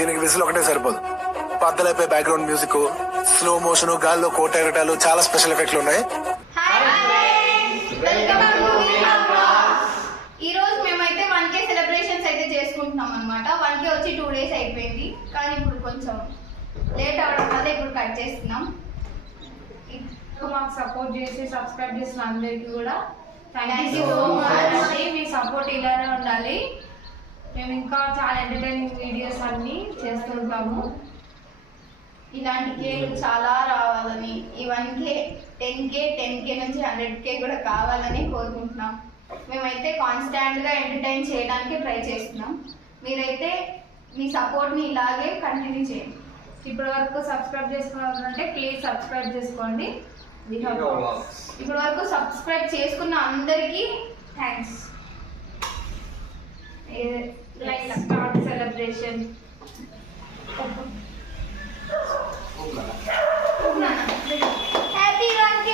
దీనికి విజిల్ ఒకటే సరిపోదు. పద్దలైపోయి బ్యాక్గ్రౌండ్ మ్యూజిక్, స్లో మోషన్, గాల్లో కోటెరటాలు, చాలా స్పెషల్ ఎఫెక్ట్లు ఉన్నాయి. ఈ రోజు మేమైతే 1K సెలబ్రేషన్స్ అయితే చేసుకుంటున్నాం అనమాట. 1K వచ్చి 2 days అయిపోయింది, కానీ ఇప్పుడు కొంచెం లేట్ అవడం వల్ల ఇప్పుడు కట్ చేస్తున్నాం. మాకు సపోర్ట్ చేసి సబ్స్క్రైబ్ చేసిన అందరికి కూడా thank you so much. Me support ఇలానే ఉండాలి. మేము ఇంకా చాలా ఎంటర్టైనింగ్ వీడియోస్ అన్ని చేస్తుంటాము. ఇలాంటి కేలు చాలా రావాలని, ఈ 1K 10K నుంచి 100K కూడా కావాలని కోరుకుంటున్నాం. మేమైతే కాన్స్టాంట్ గా ఎంటర్టైన్ చేయడానికి ట్రై చేస్తున్నాం. మీరైతే మీ సపోర్ట్ ని ఇలాగే కంటిన్యూ చేయండి. ఇప్పటి వరకు సబ్స్క్రైబ్ చేసుకోవాలంటే ప్లీజ్ సబ్స్క్రైబ్ చేసుకోండి. ఇప్పటి వరకు సబ్స్క్రైబ్ చేసుకున్న అందరికీ thanks. Start celebration. Happy 1K.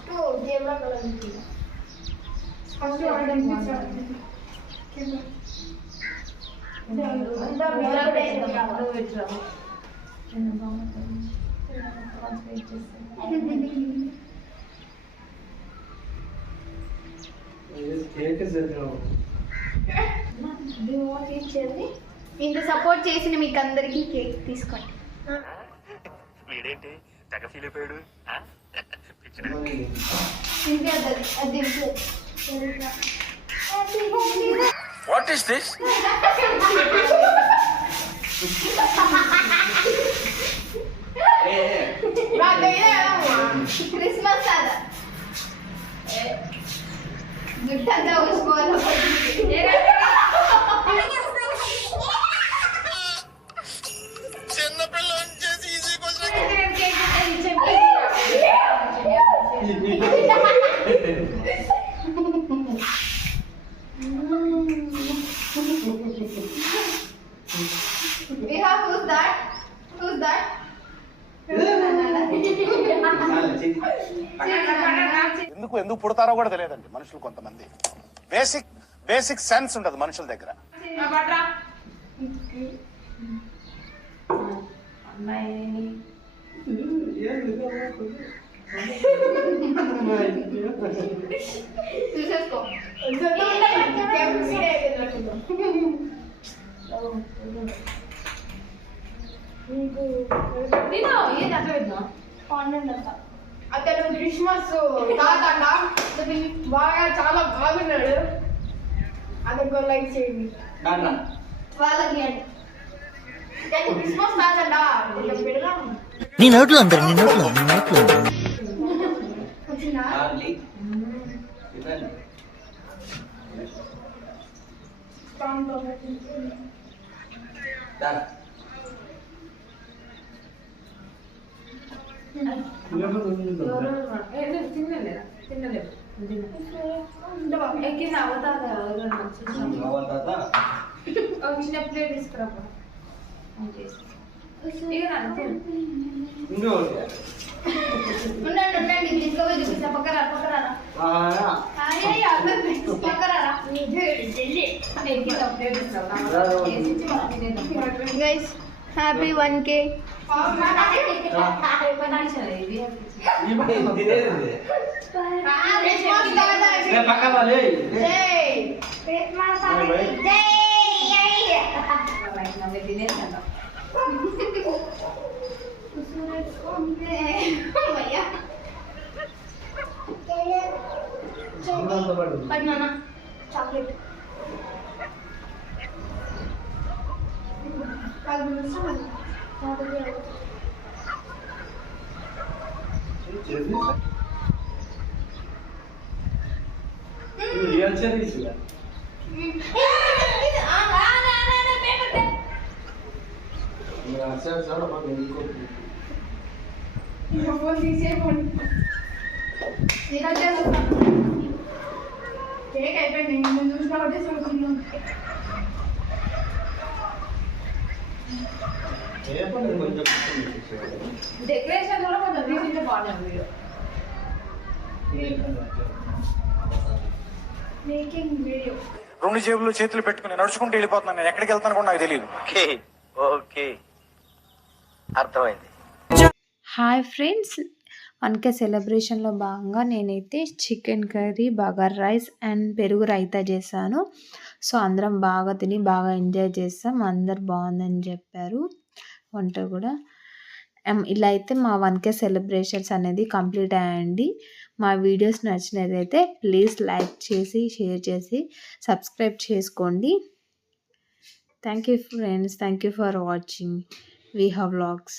First camera colour ఇంత సపోర్ట్ చేసిన మీకు అందరికి కేక్ తీసుకోండి. What is this? క్రిస్మస్ అదా జుట్టంతా ఊసుకోవాలి. ఎందుకు పుడతారో కూడా తెలియదండి మనుషులు. కొంతమంది బేసిక్ సెన్స్ ఉండదు మనుషుల దగ్గర. అతను క్రిస్మస్ తాత బాగా చాలా బాగున్నాడు. అదొక లైక్ చేయండి వాళ్ళకి. క్రిస్మస్ తాతండా నీ నోట్లో అందరు చిన్న ప్లేట్ తీసుకురా. ఉండండి తీసుకోవాలి చూపిస్తా. పక్కరా guys. Happy 1K. Chocolate cake అయిపోయింది, నేను చూసిన ఒకటే చూస్తున్నాను. డెకరేషన్ కూడా కొంచెం తీసుకుంటే బాగుంటుంది మేకింగ్ వీడియో. 2 జేబులు చేతులు పెట్టుకుని నడుచుకుంటూ వెళ్ళిపోతున్నాను. నేను ఎక్కడికి వెళ్తాను కూడా నాకు తెలియదు. ఓకే అర్థమైంది. హాయ్ ఫ్రెండ్స్, 1K సెలబ్రేషన్లో భాగంగా నేనైతే chicken curry, bagar rice and పెరుగు రైతా చేశాను. సో అందరం బాగా తిని బాగా ఎంజాయ్ చేస్తాం. అందరు బాగుందని చెప్పారు వంట కూడా. ఇలా అయితే మా 1K సెలబ్రేషన్స్ అనేది కంప్లీట్ అయ్యండి. మా వీడియోస్ నచ్చినట్లయితే ప్లీజ్ లైక్ చేసి షేర్ చేసి సబ్స్క్రైబ్ చేసుకోండి. Thank you friends, thank you for watching Viha vlogs.